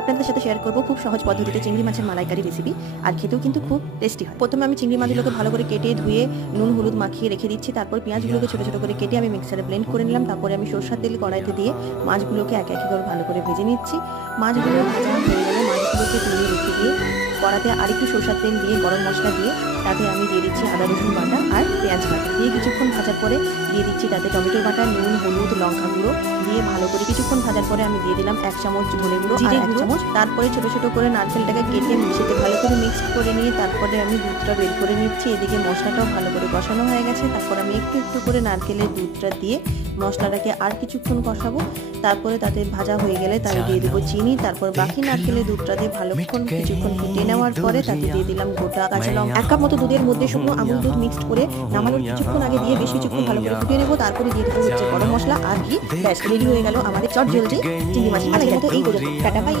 আপনাদের সাথে শেয়ার করব খুব সহজ পদ্ধতিতে চিংড়ি মাছের মালাইকারি রেসিপি। আর খেতেও কিন্তু খুব টেস্টি হয়। প্রথমে আমি চিংড়ি মাছগুলোকে ভালো করে কেটে ধুয়ে নুন হলুদ মাখিয়ে রেখে দিচ্ছি। তারপর পেঁয়াজগুলোকে ছোট ছোট করে কেটে আমি মিক্সারে ব্লেন্ড করে নিলাম। তারপরে আমি সরষের তেল কড়াইতে দিয়ে মাছগুলোকে এক এক করে ভালো করে ভেজে নিচ্ছি। মাছগুলো ভাজা হয়ে গেলে মাছগুলোকে তুলে রেখে দিয়ে কড়াতে আরেকটু সরষের তেল দিয়ে গরম মশলা দিয়ে তাতে আমি দিয়ে দিচ্ছি আদা রসুন বাটা আর পেঁয়াজ বাটা দিয়ে কিছুক্ষণ ভাজার পরে দিয়ে দিচ্ছি তাতে টমেটো বাটা, নুন, হলুদ, লঙ্কা গুঁড়ো দিয়ে ভালো করে কিছুক্ষণ ভাজার পরে আমি দিয়ে দিলাম 1 চামচ ধনে গুঁড়ো আর 1 চামচ। তারপরে ছোট ছোট করে নারকেলটাকে কেটে মিশিয়ে ভালো করে মিক্স করে নিয়ে তারপরে আমি দুধটা বের করে নিচ্ছি। এদিকে মশলাটাও ভালো করে কষানো হয়ে গেছে। তারপর আমি একটু একটু করে নারকেলের দুধটা দিয়ে মশলাটাকে আর কিছুক্ষণ কষাবো। তারপরে তাতে ভাজা হয়ে গেলে তাতে দিয়ে দেবো চিনি। তারপর বাকি নারকেলের দুধটা দিয়ে কিছুক্ষণ ফুটিয়ে নেওয়ার পরে তাতে দিয়ে দিলাম গোটা কাঁচা লঙ্কা। 1 কাপ মতো দুধের মধ্যে শুকনো আমুল দুধ মিক্সড করে নামানোর কিছুক্ষণ আগে দিয়ে বেশ কিছুক্ষণ ভালো করে ফুটিয়ে নেবো। তারপরে দিয়ে দেবো গরম মশলা আর ঘি। ব্যাস রেডি হয়ে গেল আমাদের চটজলদি চিংড়ি মাছ। আজকের মতো এই পর্যন্ত। Tata bye.